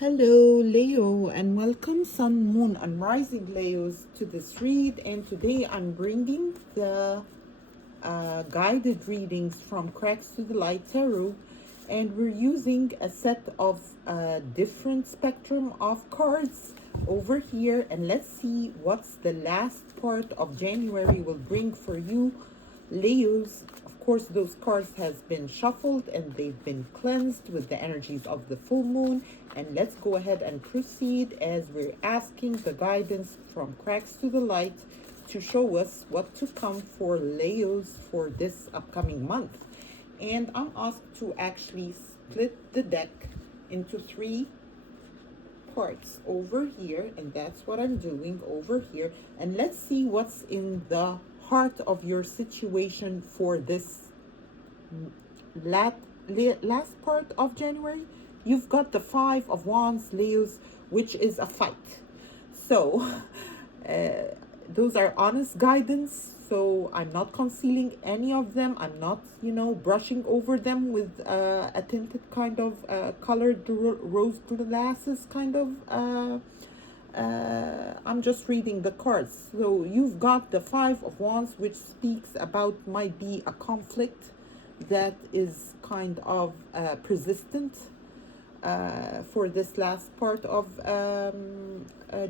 Hello, Leo, and welcome, Sun, Moon, and Rising Leos to this read. And today I'm bringing the guided readings from Cracks to the Light Tarot, and we're using a set of different spectrum of cards over here. And let's see what's the last part of January will bring for you, Leos. Of course, those cards has been shuffled and they've been cleansed with the energies of the full moon. And let's go ahead and proceed as we're asking the guidance from Cracks to the Light to show us what to come for Leos for this upcoming month. And I'm asked to actually split the deck into three parts over here, and that's what I'm doing over here. And let's see what's in the heart of your situation for this last part of January. You've got the Five of Wands, Leos, which is a fight. So those are honest guidance. So I'm not concealing any of them. I'm not, brushing over them with a tinted kind of colored rose glasses kind of. I'm just reading the cards. So you've got the Five of Wands, which speaks about might be a conflict that is kind of persistent for this last part of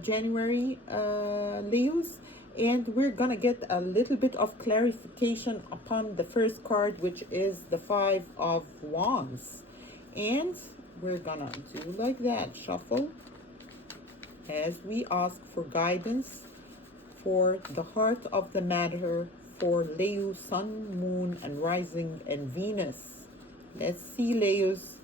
January, Leos. And we're gonna get a little bit of clarification upon the first card, which is the Five of Wands. And we're gonna do like that, shuffle, as we ask for guidance for the heart of the matter for Leo, Sun, Moon, and Rising, and Venus. Let's see, Leos.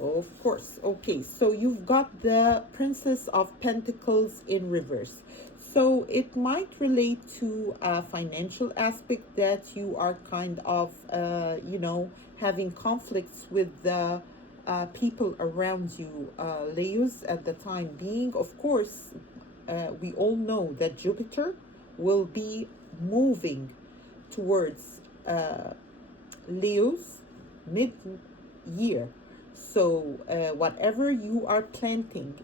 Of course. Okay, so you've got the Princess of Pentacles in reverse. So it might relate to a financial aspect that you are kind of, having conflicts with the people around you, Leos, at the time being. Of course, we all know that Jupiter will be moving towards Leos mid-year. So whatever you are planting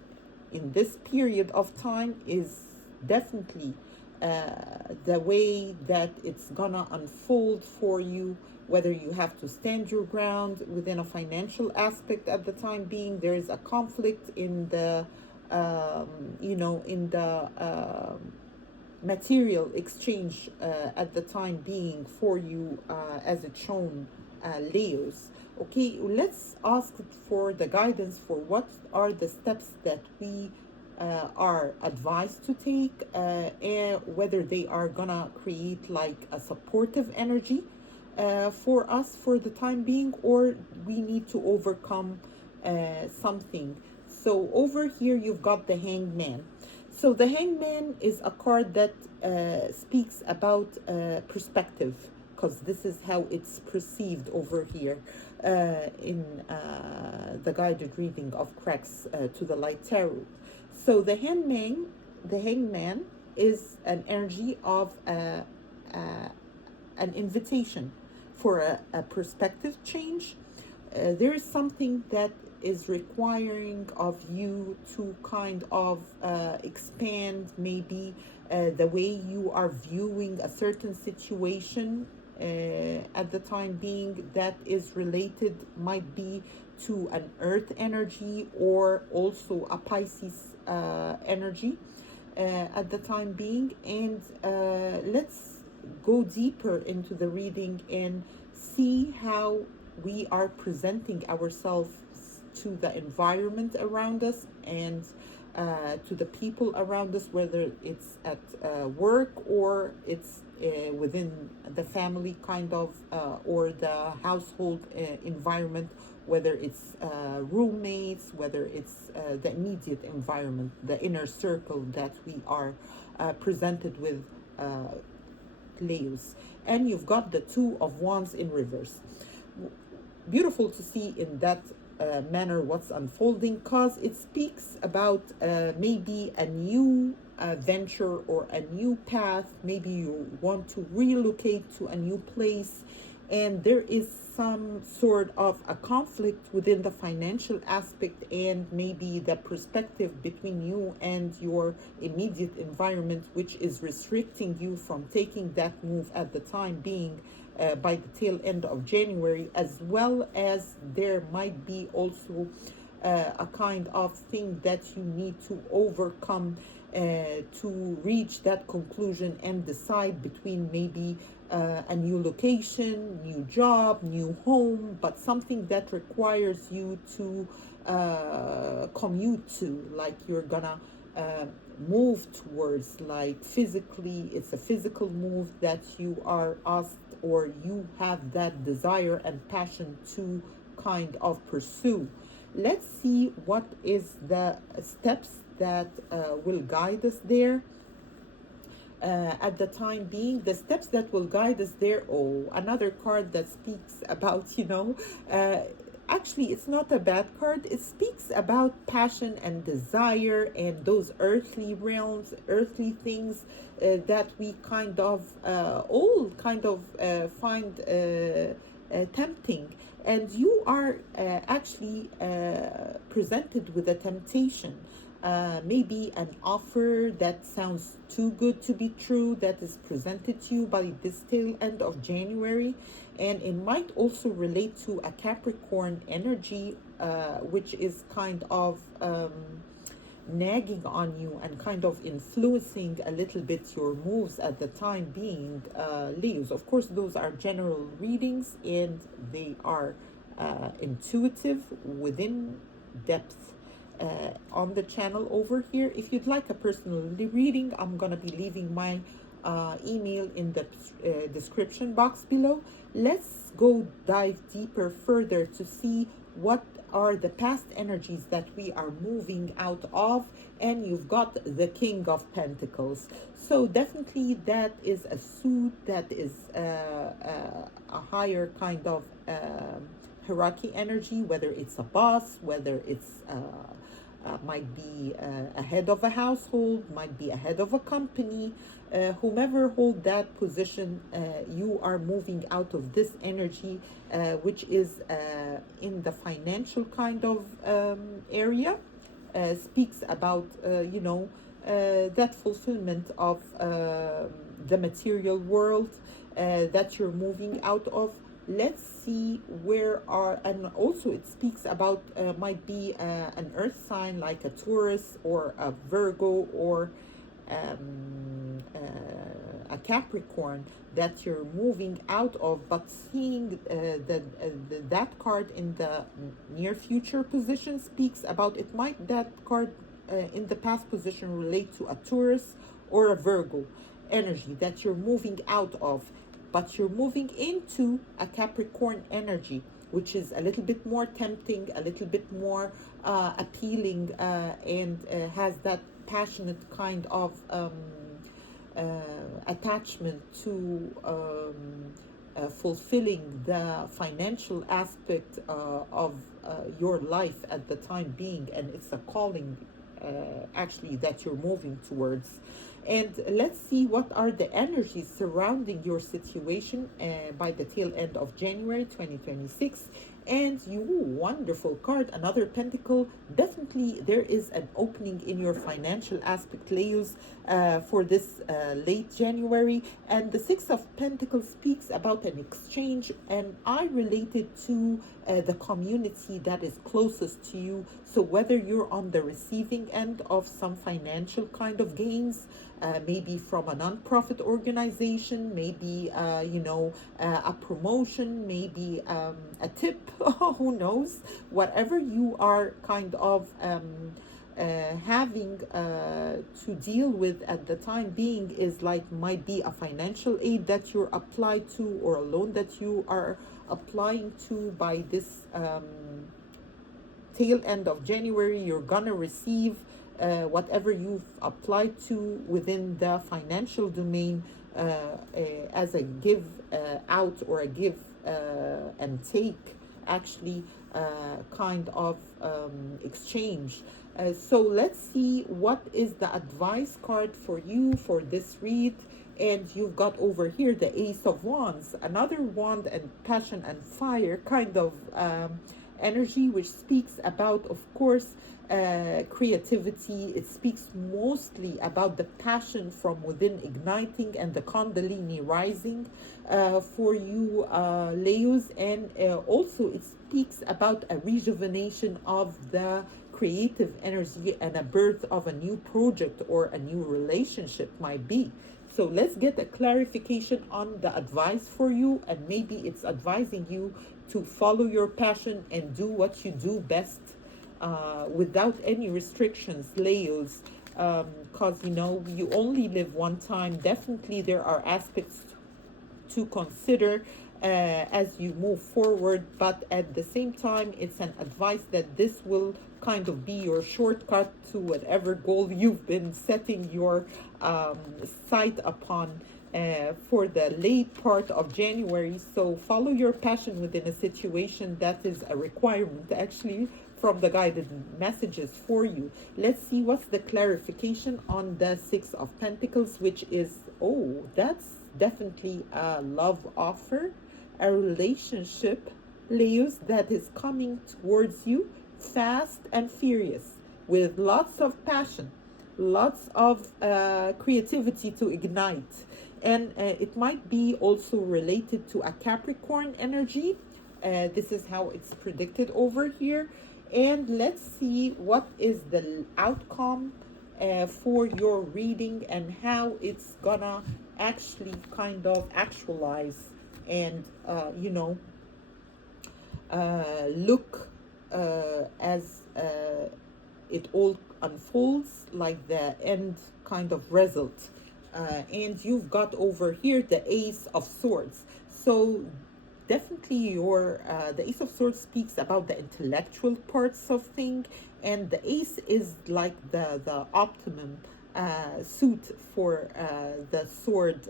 in this period of time is definitely the way that it's gonna unfold for you, whether you have to stand your ground within a financial aspect at the time being. There is a conflict in the material exchange at the time being for you, as it's shown, Leos. Okay, let's ask for the guidance for what are the steps that we are advised to take, and whether they are gonna create like a supportive energy for us for the time being, or we need to overcome something. So over here you've got the Hangman. So the Hangman is a card that speaks about perspective, because this is how it's perceived over here in the guided reading of Cracks to the Light Tarot. So the Hangman is an energy of an invitation for a perspective change. There is something that is requiring of you to kind of expand maybe the way you are viewing a certain situation at the time being, that is related, might be to an earth energy or also a Pisces energy at the time being. And let's go deeper into the reading and see how we are presenting ourselves to the environment around us and to the people around us, whether it's at work or it's within the family kind of or the household environment, whether it's roommates, whether it's the immediate environment, the inner circle that we are presented with, Leos. And you've got the Two of Wands in reverse. Beautiful to see in that manner what's unfolding, because it speaks about maybe a new venture or a new path. Maybe you want to relocate to a new place, and there is some sort of a conflict within the financial aspect and maybe the perspective between you and your immediate environment, which is restricting you from taking that move at the time being, by the tail end of January, as well as there might be also a kind of thing that you need to overcome to reach that conclusion and decide between maybe a new location, new job, new home, but something that requires you to commute to, like you're gonna uh, move towards, like physically, it's a physical move that you are asked or you have that desire and passion to kind of pursue. Let's see what is the steps that will guide us there. At the time being, the steps that will guide us there. Oh, another card that speaks about, actually, it's not a bad card. It speaks about passion and desire and those earthly realms, earthly things that we kind of all kind of find tempting. And you are actually presented with a temptation, maybe an offer that sounds too good to be true that is presented to you by this tail end of January. And it might also relate to a Capricorn energy, which is kind of nagging on you and kind of influencing a little bit your moves at the time being, Leos. Of course, those are general readings and they are intuitive within depth on the channel over here. If you'd like a personal reading, I'm gonna be leaving my email in the description box below. Let's go dive deeper further to see what are the past energies that we are moving out of. And you've got the King of Pentacles, so definitely that is a suit that is a higher kind of hierarchy energy, whether it's a boss, whether it's might be a head of a household, might be a head of a company, whomever hold that position, you are moving out of this energy, which is in the financial kind of area, speaks about, that fulfillment of the material world that you're moving out of. Let's see where are, and also it speaks about might be an earth sign like a Taurus or a Virgo or a Capricorn that you're moving out of, but seeing that card in the near future position speaks about, it might, that card in the past position relate to a Taurus or a Virgo energy that you're moving out of, but you're moving into a Capricorn energy, which is a little bit more tempting, a little bit more appealing, and has that passionate kind of attachment to fulfilling the financial aspect of your life at the time being, and it's a calling actually that you're moving towards. And let's see what are the energies surrounding your situation by the tail end of January 2026. And you, wonderful card, another pentacle. Definitely there is an opening in your financial aspect, Leos, for this late January. And the Six of Pentacles speaks about an exchange, and I relate it to the community that is closest to you. So whether you're on the receiving end of some financial kind of gains, maybe from a non-profit organization, maybe a promotion, maybe a tip, who knows, whatever you are kind of having to deal with at the time being, is like might be a financial aid that you're applied to, or a loan that you are applying to by this tail end of January. You're gonna receive whatever you've applied to within the financial domain as a give out, or a give and take, actually, kind of exchange. So let's see what is the advice card for you for this read. And you've got over here the Ace of Wands, another wand and passion and fire kind of energy, which speaks about, of course, creativity. It speaks mostly about the passion from within igniting and the Kundalini rising for you, Leos. And also, it speaks about a rejuvenation of the creative energy and a birth of a new project or a new relationship, might be. So let's get a clarification on the advice for you, and maybe it's advising you to follow your passion and do what you do best without any restrictions, Leos. Because you know, you only live one time. Definitely, there are aspects to consider as you move forward, but at the same time, it's an advice that this will kind of be your shortcut to whatever goal you've been setting your sight upon for the late part of January. So follow your passion within a situation that is a requirement, actually, from the guided messages for you. Let's see what's the clarification on the Six of Pentacles, which is, oh, that's definitely a love offer, a relationship, Leos, that is coming towards you fast and furious with lots of passion, lots of creativity to ignite. And it might be also related to a Capricorn energy. This is how it's predicted over here. And let's see what is the outcome for your reading and how it's gonna actually kind of actualize and look as it all unfolds, like the end kind of result. And you've got over here the Ace of Swords. So definitely your the Ace of Swords speaks about the intellectual parts of thing, and the ace is like the optimum suit for the sword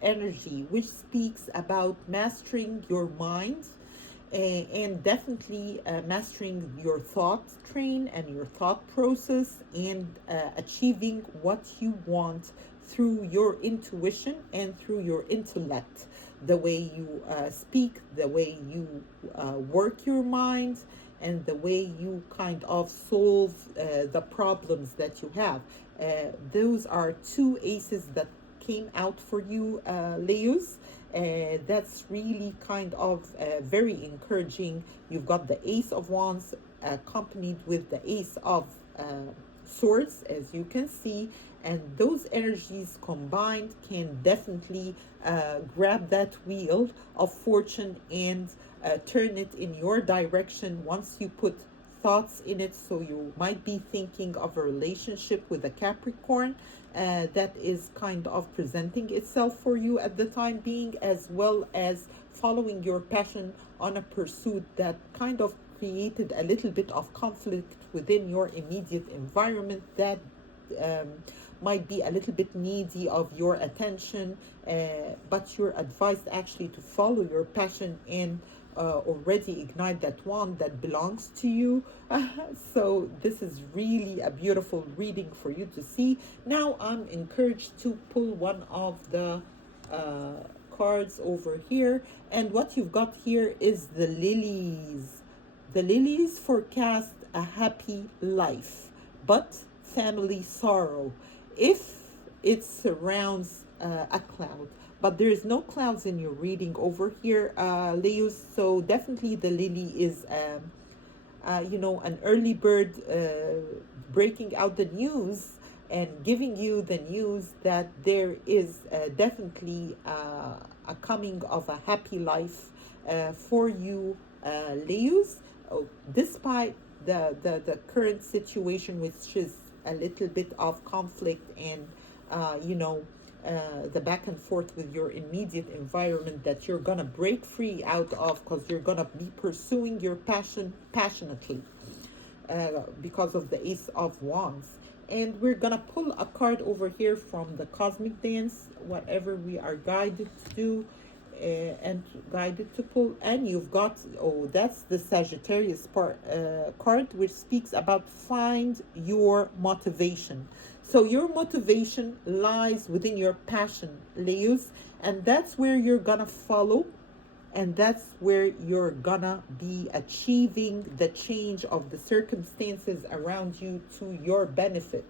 energy, which speaks about mastering your mind and definitely mastering your thought train and your thought process, and achieving what you want through your intuition and through your intellect, the way you speak, the way you work your mind, and the way you kind of solve the problems that you have. Those are two aces that came out for you, Leos. That's really kind of very encouraging. You've got the Ace of Wands accompanied with the Ace of Swords, as you can see, and those energies combined can definitely grab that wheel of fortune and turn it in your direction once you put thoughts in it. So you might be thinking of a relationship with a Capricorn that is kind of presenting itself for you at the time being, as well as following your passion on a pursuit that kind of created a little bit of conflict within your immediate environment that might be a little bit needy of your attention, but you're advised actually to follow your passion and already ignite that one that belongs to you. So this is really a beautiful reading for you to see. Now I'm encouraged to pull one of the cards over here, and what you've got here is the lilies. The lilies forecast a happy life, but family sorrow if it surrounds a cloud. But there is no clouds in your reading over here, Leos. So definitely the lily is, an early bird breaking out the news and giving you the news that there is definitely a coming of a happy life for you, Leos. Oh, despite the current situation, which is a little bit of conflict and the back and forth with your immediate environment that you're gonna break free out of, because you're gonna be pursuing your passion passionately because of the Ace of Wands. And we're gonna pull a card over here from the Cosmic Dance, whatever we are guided to do and guided to pull. And you've got, oh, that's the Sagittarius card, which speaks about find your motivation. So your motivation lies within your passion, Leos, and that's where you're gonna follow, and that's where you're gonna be achieving the change of the circumstances around you to your benefit.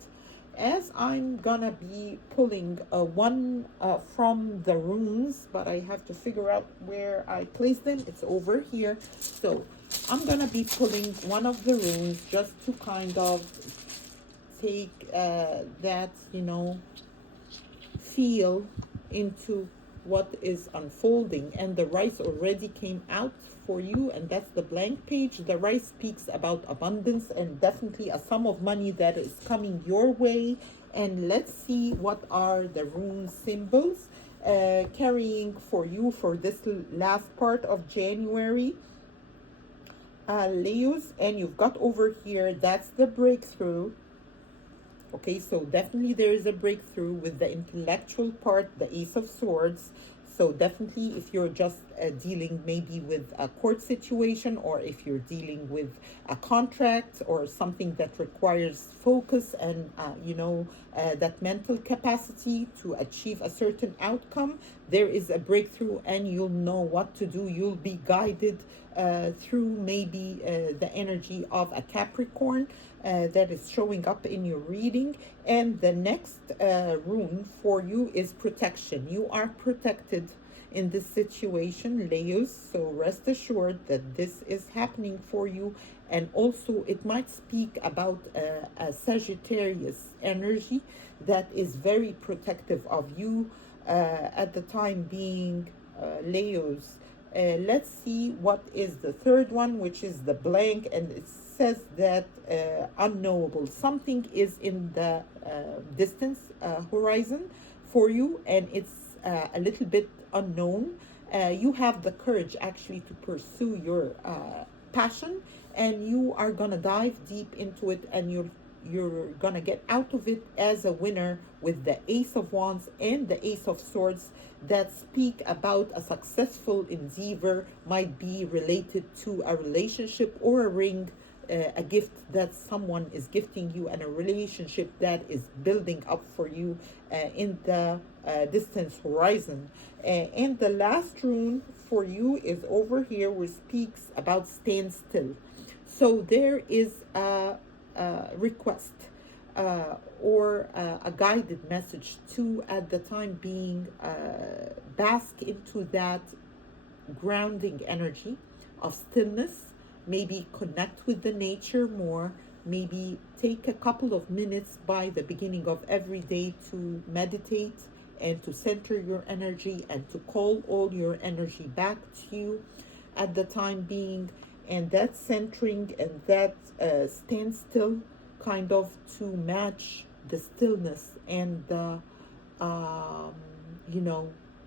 As I'm gonna be pulling one from the runes, but I have to figure out where I place them. It's over here. So I'm gonna be pulling one of the runes just to kind of take that, feel into what is unfolding. And the rice already came out for you, and that's the blank page. The rice speaks about abundance and definitely a sum of money that is coming your way. And let's see what are the rune symbols carrying for you for this last part of January, Leos. And you've got over here, that's the breakthrough. Okay, so definitely there is a breakthrough with the intellectual part, the Ace of Swords. So definitely if you're just dealing maybe with a court situation, or if you're dealing with a contract or something that requires focus and, that mental capacity to achieve a certain outcome, there is a breakthrough and you'll know what to do. You'll be guided through maybe the energy of a Capricorn that is showing up in your reading. And the next rune for you is protection. You are protected in this situation, Leos. So rest assured that this is happening for you. And also, it might speak about a Sagittarius energy that is very protective of you at the time being, Leos. Let's see what is the third one, which is the blank, and it says that unknowable. Something is in the distance horizon for you, and it's a little bit unknown. You have the courage actually to pursue your passion, and you are gonna dive deep into it, and you're gonna get out of it as a winner with the Ace of Wands and the Ace of Swords that speak about a successful endeavor, might be related to a relationship or a ring, a gift that someone is gifting you, and a relationship that is building up for you in the distance horizon. And the last rune for you is over here, which speaks about stand still. So there is a request or a guided message to, at the time being, bask into that grounding energy of stillness. Maybe connect with the nature more. Maybe take a couple of minutes by the beginning of every day to meditate and to center your energy and to call all your energy back to you at the time being. And that centering and that standstill kind of to match the stillness and the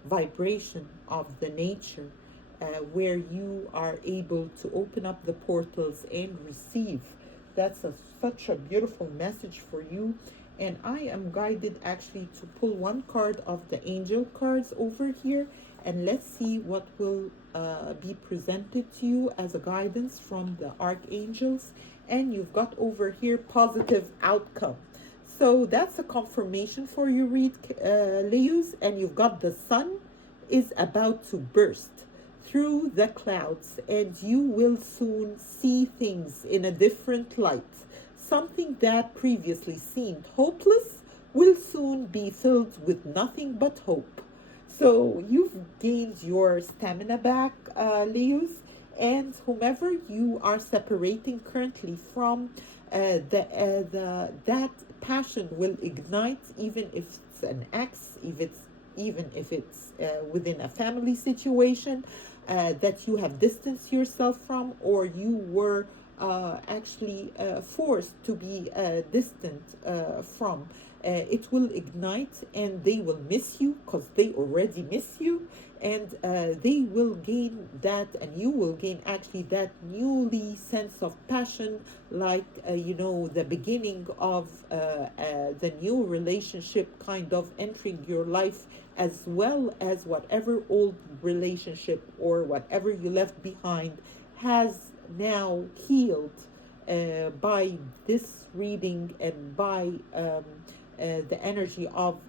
vibration of the nature, where you are able to open up the portals and receive. That's such a beautiful message for you. And I am guided actually to pull one card of the angel cards over here, and let's see what will be presented to you as a guidance from the archangels. And you've got over here positive outcome. So that's a confirmation for you, read, Leos. And you've got the sun is about to burst through the clouds, and you will soon see things in a different light. Something that previously seemed hopeless will soon be filled with nothing but hope. So you've gained your stamina back, Leos, and whomever you are separating currently from, that passion will ignite, even if it's an ex, even if it's within a family situation that you have distanced yourself from, or you were actually forced to be distant from. It will ignite, and they will miss you because they already miss you, and they will gain that, and you will gain actually that newly sense of passion, like the beginning of the new relationship kind of entering your life, as well as whatever old relationship or whatever you left behind has now healed by this reading, and by the energy of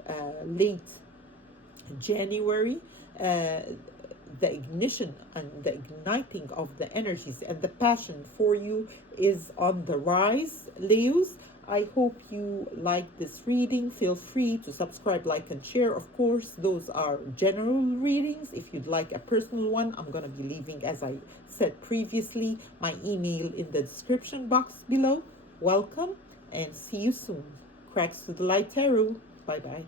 late January, the ignition and the igniting of the energies and the passion for you is on the rise, Leos. I hope you like this reading. Feel free to subscribe, like, and share. Of course, those are general readings. If you'd like a personal one, I'm going to be leaving, as I said previously, my email in the description box below. Welcome and see you soon. Cracks to the Light Tarot. Bye bye.